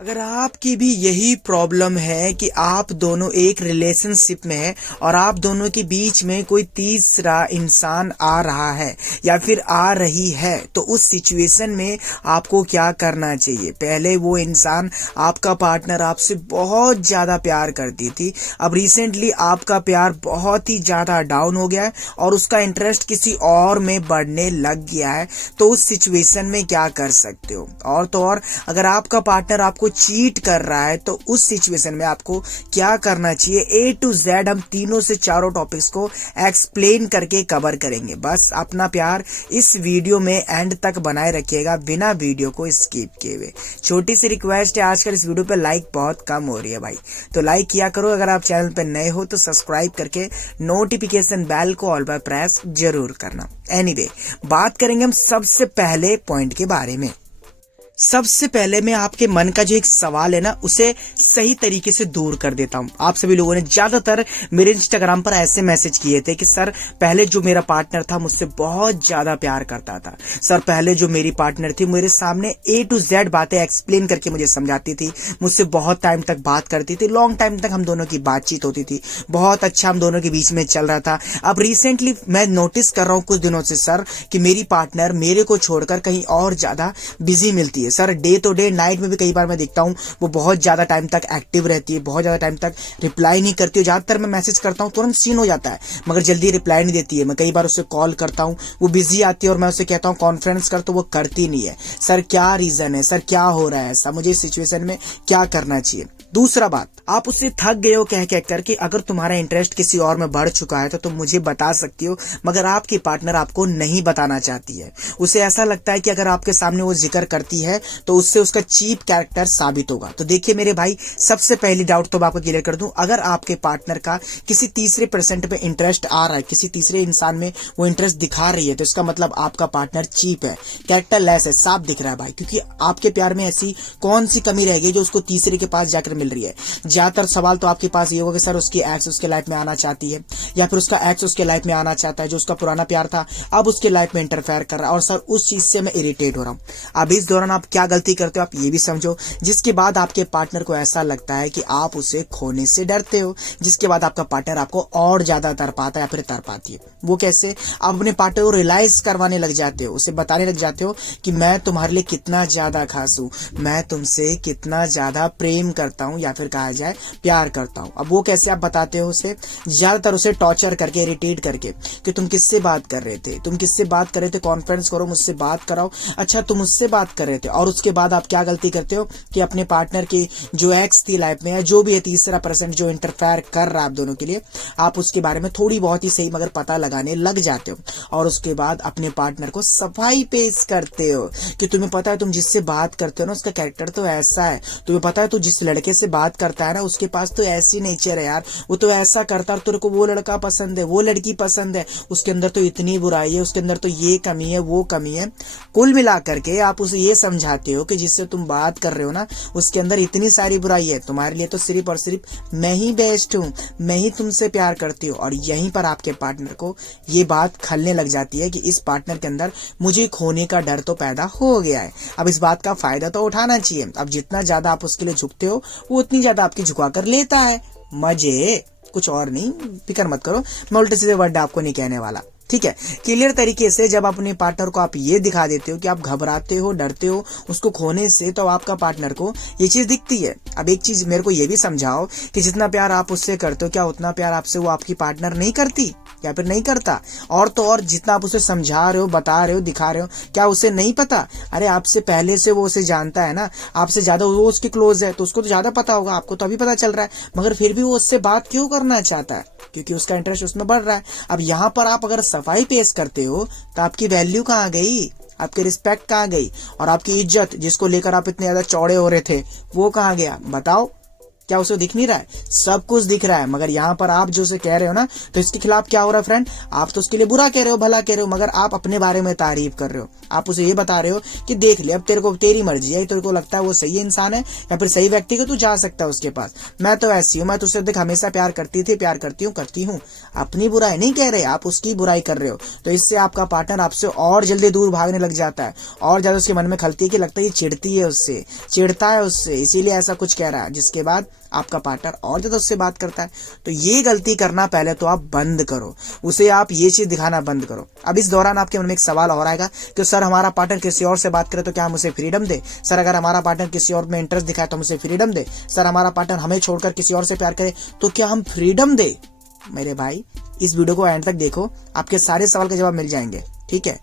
अगर आपकी भी यही प्रॉब्लम है कि आप दोनों एक रिलेशनशिप में हैं और आप दोनों के बीच में कोई तीसरा इंसान आ रहा है या फिर आ रही है, तो उस सिचुएशन में आपको क्या करना चाहिए। पहले वो इंसान, आपका पार्टनर, आपसे बहुत ज़्यादा प्यार करती थी, अब रिसेंटली आपका प्यार बहुत ही ज़्यादा डाउन हो गया है और उसका इंटरेस्ट किसी और में बढ़ने लग गया है, तो उस सिचुएशन में क्या कर सकते हो। और तो और अगर आपका पार्टनर आपको चीट कर रहा है तो उस सिचुएशन में आपको क्या करना चाहिए, ए टू जेड हम तीनों से चारों टॉपिक्स को एक्सप्लेन करके कवर करेंगे। बस अपना प्यार इस वीडियो में एंड तक बनाए रखिएगा बिना वीडियो को स्किप किए हुए। छोटी सी रिक्वेस्ट है, आजकल इस वीडियो पे लाइक बहुत कम हो रही है भाई, तो लाइक किया करो। अगर आप चैनल पे नए हो तो सब्सक्राइब करके नोटिफिकेशन बेल को ऑल पर प्रेस जरूर करना। एनीवे, बात करेंगे हम सबसे पहले पॉइंट के बारे में। सबसे पहले मैं आपके मन का जो एक सवाल है ना, उसे सही तरीके से दूर कर देता हूं। आप सभी लोगों ने ज्यादातर मेरे इंस्टाग्राम पर ऐसे मैसेज किए थे कि सर, पहले जो मेरा पार्टनर था मुझसे बहुत ज्यादा प्यार करता था। सर, पहले जो मेरी पार्टनर थी मेरे सामने ए टू जेड बातें एक्सप्लेन करके मुझे समझाती थी, मुझसे बहुत टाइम तक बात करती थी, लॉन्ग टाइम तक हम दोनों की बातचीत होती थी, बहुत अच्छा हम दोनों के बीच में चल रहा था। अब रिसेंटली मैं नोटिस कर रहा हूं कुछ दिनों से सर कि मेरी पार्टनर मेरे को छोड़कर कहीं और ज्यादा बिजी मिलती है। सर, डे तो डे, नाइट में भी कई बार मैं देखता हूँ वो बहुत ज्यादा टाइम तक एक्टिव रहती है, बहुत ज्यादा टाइम तक रिप्लाई नहीं करती है। ज्यादातर मैं मैसेज करता हूँ तुरंत सीन हो जाता है, मगर जल्दी रिप्लाई नहीं देती है। मैं कई बार उससे कॉल करता हूँ, वो बिजी आती है और मैं उससे कहता हूँ कॉन्फ्रेंस कर, तो वो करती नहीं है। सर, क्या रीजन है? सर, क्या हो रहा है ऐसा? मुझे इस सिचुएशन में क्या करना चाहिए? दूसरा बात, आप उससे थक गए हो कह कर कि अगर तुम्हारा इंटरेस्ट किसी और में बढ़ चुका है तो तुम मुझे बता सकती हो, मगर आपकी पार्टनर आपको नहीं बताना चाहती है। उसे ऐसा लगता है कि अगर आपके सामने वो जिक्र करती है तो उससे उसका चीप कैरेक्टर साबित होगा। तो देखिए मेरे भाई, सबसे पहली डाउट तो मैं आपको क्लियर कर दूं, अगर आपके पार्टनर का किसी तीसरे पर्सन पे इंटरेस्ट आ रहा है, किसी तीसरे इंसान में वो इंटरेस्ट दिखा रही है, तो इसका मतलब आपका पार्टनर चीप है, कैरेक्टर लेस है, साफ दिख रहा है भाई। क्योंकि आपके प्यार में ऐसी कौन सी कमी रह गई जो उसको तीसरे के पास जाकर मिल रही है। ज्यादातर सवाल तो आपके पास ये होगा कि सर, उसकी एक्स उसके लाइफ में आना चाहती है, या फिर उसका एक्स उसके लाइफ में आना चाहता है, जो उसका पुराना प्यार था अब उसके लाइफ में इंटरफेयर कर रहा है, और सर उस चीज से मैं इरिटेट हो रहा हूं। अब इस दौरान आप क्या गलती करते हो आप ये भी समझो, जिसके बाद आपके पार्टनर को ऐसा लगता है कि आप उसे खोने से डरते हो, जिसके बाद आपका पार्टनर आपको और ज्यादा तड़पाता है या फिर तड़पाती है। वो कैसे? आप अपने पार्टनर को रियलाइज करवाने लग जाते हो, उसे बताने लग जाते हो कि मैं तुम्हारे लिए कितना ज्यादा खास हूं, मैं तुमसे कितना ज्यादा प्रेम करता हूं या फिर कहा जाए प्यार करता हूं। अब वो कैसे आप बताते हो उसे? ज्यादातर उसे टॉर्चर करके, इरिटेट करके कि तुम किससे बात कर रहे थे, तुम किससे बात कर रहे थे, कॉन्फ्रेंस करो, मुझसे बात कराओ। अच्छा, तुम मुझसे बात कर रहे थे। और उसके बाद आप क्या गलती करते हो कि अपने पार्टनर की जो एक्स थी लाइफ में, या जो भी है तीसरा पर्सन जो इंटरफेयर कर रहा है आप दोनों के लिए, आप उसके बारे में थोड़ी बहुत ही सही मगर पता लगाने लग जाते हो, और उसके बाद अपने पार्टनर को सफाई पेश करते हो कि तुम्हें पता है तुम जिससे बात करते हो ना उसका कैरेक्टर तो ऐसा है, तुम्हें पता है तू जिस लड़के से बात करता है ना उसके पास तो ऐसी नेचर है यार, वो तो ऐसा करता है, तेरे को वो लड़का पसंद है, वो लड़की पसंद है, उसके अंदर तो इतनी बुराई है, उसके अंदर तो ये कमी है, वो कमी है। कुल मिलाकर के आप उसे ये समझाते हो कि जिससे तुम बात कर रहे हो ना उसके अंदर इतनी सारी बुराई है, तुम्हारे लिए तो सिर्फ और सिर्फ मैं ही बेस्ट हूं, मैं ही तुमसे प्यार करती हूँ। और यहीं पर आपके पार्टनर को ये बात खलने लग जाती है कि इस पार्टनर के अंदर मुझे खोने का डर तो पैदा हो गया है। अब इस बात का फायदा तो उठाना चाहिए। अब जितना ज्यादा आप उसके लिए झुकते हो वो उतनी ज्यादा आपकी झुका कर लेता है। मजे, कुछ और नहीं, फिक्र मत करो, मैं उल्टे सीधे वर्ड आपको नहीं कहने वाला, ठीक है। क्लियर तरीके से जब अपने पार्टनर को आप ये दिखा देते हो कि आप घबराते हो, डरते हो उसको खोने से, तो आपका पार्टनर को ये चीज दिखती है। अब एक चीज मेरे को ये भी समझाओ कि जितना प्यार आप उससे करते हो, क्या उतना प्यार आपसे वो आपकी पार्टनर नहीं करती या फिर नहीं करता? और तो और जितना आप उसे समझा रहे हो, बता रहे हो, दिखा रहे हो, क्या उसे नहीं पता? अरे आपसे पहले से वो उसे जानता है ना, आपसे ज्यादा वो उसके क्लोज है, तो उसको तो ज्यादा पता होगा, आपको तो अभी पता चल रहा है, मगर फिर भी वो उससे बात क्यों करना चाहता है? क्योंकि उसका इंटरेस्ट उसमें बढ़ रहा है। अब यहाँ पर आप अगर सफाई पेश करते हो तो आपकी वैल्यू कहाँ गई, आपकी रिस्पेक्ट कहाँ गई, और आपकी इज्जत जिसको लेकर आप इतने ज्यादा चौड़े हो रहे थे वो कहाँ गया? बताओ। क्या उसे दिख नहीं रहा है? सब कुछ दिख रहा है, मगर यहाँ पर आप जो उसे कह रहे हो ना, तो इसके खिलाफ क्या हो रहा है फ्रेंड? आप तो उसके लिए बुरा कह रहे हो, भला कह रहे हो, मगर आप अपने बारे में तारीफ कर रहे हो। आप उसे ये बता रहे हो कि देख ले, अब तेरे को तेरी मर्जी है, तेरे को लगता है वो सही इंसान है या फिर सही व्यक्ति को तू जा सकता है उसके पास। मैं तो ऐसी हूँ, मैं तुझसे देख हमेशा प्यार करती थी, प्यार करती हूँ। अपनी बुराई नहीं कह रहे, आप उसकी बुराई कर रहे हो। तो इससे आपका पार्टनर आपसे और जल्दी दूर भागने लग जाता है, और ज्यादा उसके मन में खलती है कि लगता है ये चिढ़ती है उससे, चिढ़ता है उससे, इसीलिए ऐसा कुछ कह रहा है, जिसके बाद आपका पार्टनर और ज्यादा उससे बात करता है। तो ये गलती करना पहले तो आप बंद करो, उसे आप ये चीज दिखाना बंद करो। अब इस दौरान आपके मन में एक सवाल और आएगा कि सर हमारा पार्टनर किसी और से बात करे तो क्या हम उसे फ्रीडम दे? सर अगर हमारा पार्टनर किसी और में इंटरेस्ट दिखाए तो हम उसे फ्रीडम दे? सर हमारा पार्टनर हमें छोड़कर किसी और से प्यार करे तो क्या हम फ्रीडम दे? मेरे भाई, इस वीडियो को एंड तक देखो, आपके सारे सवाल के जवाब मिल जाएंगे, ठीक है?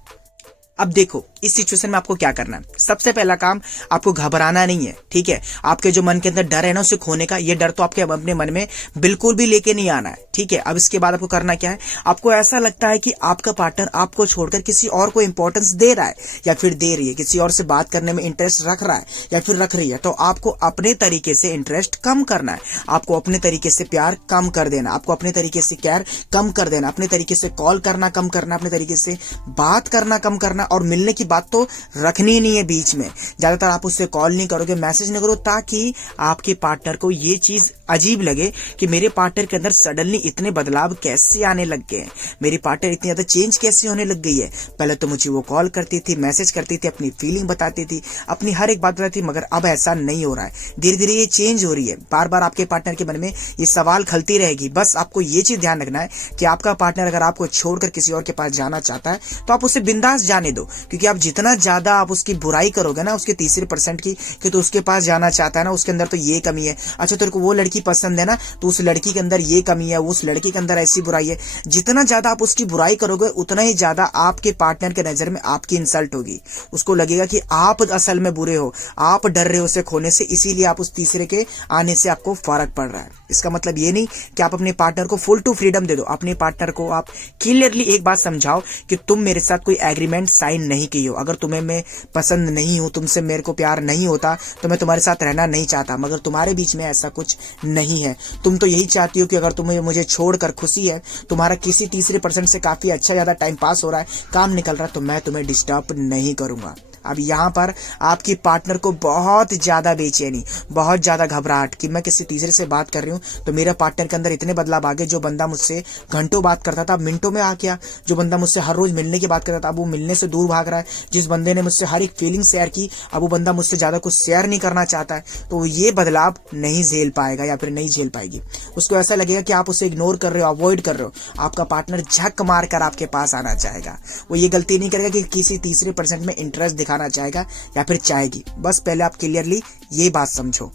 अब देखो, इस सिचुएशन में आपको क्या करना है। सबसे पहला काम, आपको घबराना नहीं है, ठीक है? आपके जो मन के अंदर डर है ना उसे खोने का, ये डर तो आपके अपने मन में बिल्कुल भी लेके नहीं आना है, ठीक है? अब इसके बाद आपको करना क्या है, आपको ऐसा लगता है कि आपका पार्टनर आपको छोड़कर किसी और को इंपॉर्टेंस दे रहा है या फिर दे रही है, किसी और से बात करने में इंटरेस्ट रख रहा है या फिर रख रही है, तो आपको अपने तरीके से इंटरेस्ट कम करना है, आपको अपने तरीके से प्यार कम कर देना, आपको अपने तरीके से केयर कम कर देना, अपने तरीके से कॉल करना कम करना, अपने तरीके से बात करना कम करना, और मिलने की बात तो रखनी नहीं है बीच में। ज्यादातर आप उससे कॉल नहीं करोगे, मैसेज नहीं करो, ताकि आपके पार्टनर को ये चीज अजीब लगे कि मेरे पार्टनर के अंदर सडनली इतने बदलाव कैसे आने लग गए हैं, मेरी पार्टनर इतनी ज्यादा चेंज कैसे होने लग गई है। पहले तो मुझे वो कॉल करती थी, मैसेज करती थी, अपनी फीलिंग बताती थी, अपनी हर एक बात बताती थी, मगर अब ऐसा नहीं हो रहा है। धीरे धीरे ये चेंज हो रही है। बार बार आपके पार्टनर के मन में ये सवाल खलती रहेगी। बस आपको ये चीज ध्यान रखना है कि आपका पार्टनर अगर आपको छोड़कर किसी और के पास जाना चाहता है तो आप उसे बिंदास जाने दो, क्योंकि आप जितना ज्यादा आप उसकी बुराई करोगे ना, उसके तीसरे परसेंट की, कि तो उसके पास जाना चाहता है ना, उसके अंदर तो ये कमी है, अच्छा तेरे को वो लड़की पसंद है ना, तो उस लड़की के अंदर ये कमी है, उस लड़की के अंदर ऐसी बुराई है, जितना ज्यादा आप उसकी बुराई करोगे उतना ही ज्यादा आपके पार्टनर के नजर में आपकी इंसल्ट होगी। उसको लगेगा कि आप असल में बुरे हो, आप डर रहे हो उसे खोने से, इसीलिए आप उस तीसरे के आने से आपको फर्क पड़ रहा है। इसका मतलब ये नहीं कि आप अपने पार्टनर को फुल टू फ्रीडम दे दो। अपने पार्टनर को आप क्लियरली एक बात समझाओ कि तुम मेरे साथ कोई एग्रीमेंट साइन नहीं की हो, अगर तुम्हें मैं पसंद नहीं हूं, तुमसे मेरे को प्यार नहीं होता तो मैं तुम्हारे साथ रहना नहीं चाहता, मगर तुम्हारे बीच में ऐसा कुछ नहीं है। तुम तो यही चाहती हो कि अगर तुम्हें मुझे छोड़कर खुशी है, तुम्हारा किसी तीसरे पर्सन से काफी अच्छा ज्यादा टाइम पास हो रहा है, काम निकल रहा है, तो मैं तुम्हें डिस्टर्ब नहीं करूंगा। अब यहाँ पर आपकी पार्टनर को बहुत ज्यादा बेचैनी, बहुत ज्यादा घबराहट कि मैं किसी तीसरे से बात कर रही हूँ तो मेरा पार्टनर के अंदर इतने बदलाव आ गए। जो बंदा मुझसे घंटों बात करता था अब मिनटों में आ गया, जो बंदा मुझसे हर रोज मिलने की बात करता था अब वो मिलने से दूर भाग रहा है, जिस बंदे ने मुझसे हर एक फीलिंग शेयर की अब वो बंदा मुझसे ज्यादा कुछ शेयर नहीं करना चाहता है। तो ये बदलाव नहीं झेल पाएगा या फिर नहीं झेल पाएगी। उसको ऐसा लगेगा कि आप उसे इग्नोर कर रहे हो, अवॉइड कर रहे हो। आपका पार्टनर झक मार कर आपके पास आना चाहेगा। वो ये गलती नहीं करेगा कि किसी तीसरे पर्सन में इंटरेस्ट दिखाना चाहेगा या फिर चाहेगी। बस पहले आप क्लियरली ये बात समझो।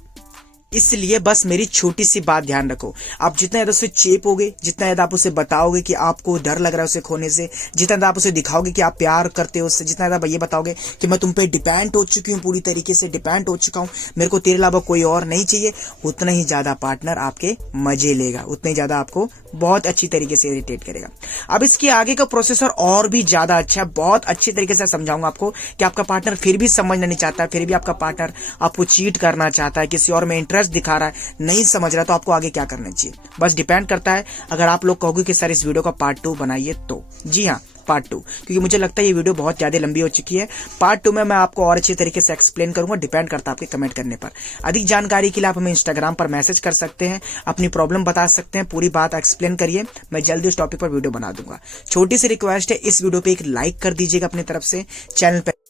इसलिए बस मेरी छोटी सी बात ध्यान रखो, आप जितना ज्यादा उसे चेपोगे, जितना ज्यादा आप उसे बताओगे कि आपको डर लग रहा है उसे खोने से, जितना ज्यादा आप उसे दिखाओगे कि आप प्यार करते हो उससे, जितना ज्यादा ये बताओगे कि मैं तुम पे डिपेंड हो चुकी हूँ, पूरी तरीके से डिपेंड हो चुका हूँ, मेरे को तेरे अलावा कोई और नहीं चाहिए, उतना ही ज्यादा पार्टनर आपके मजे लेगा, उतना ही ज्यादा आपको बहुत अच्छी तरीके से इरिटेट करेगा। अब इसके आगे का प्रोसेसर और भी ज्यादा अच्छा, बहुत अच्छी तरीके से समझाऊंगा आपको कि आपका पार्टनर फिर भी समझना नहीं चाहता है, फिर भी आपका पार्टनर आपको चीट करना चाहता है, किसी और में इंटरेस्ट दिखा रहा है, नहीं समझ रहा, तो आपको आगे क्या करना चाहिए। बस डिपेंड करता है अगर आप लोग कहोगे कि सर इस वीडियो का पार्ट 2 बनाइए तो। जी हाँ, पार्ट 2, क्योंकि मुझे लगता है ये वीडियो बहुत ज्यादा लंबी हो चुकी है। पार्ट 2 में मैं आपको और अच्छी तरीके से एक्सप्लेन करूंगा, डिपेंड करता है आपके कमेंट करने पर। अधिक जानकारी के लिए आप हमें इंस्टाग्राम पर मैसेज कर सकते हैं, अपनी प्रॉब्लम बता सकते हैं, पूरी बात एक्सप्लेन करिए, मैं जल्दी उस टॉपिक पर वीडियो बना दूंगा। छोटी सी रिक्वेस्ट है, इस वीडियो पे एक लाइक कर दीजिएगा अपनी तरफ से, चैनल पे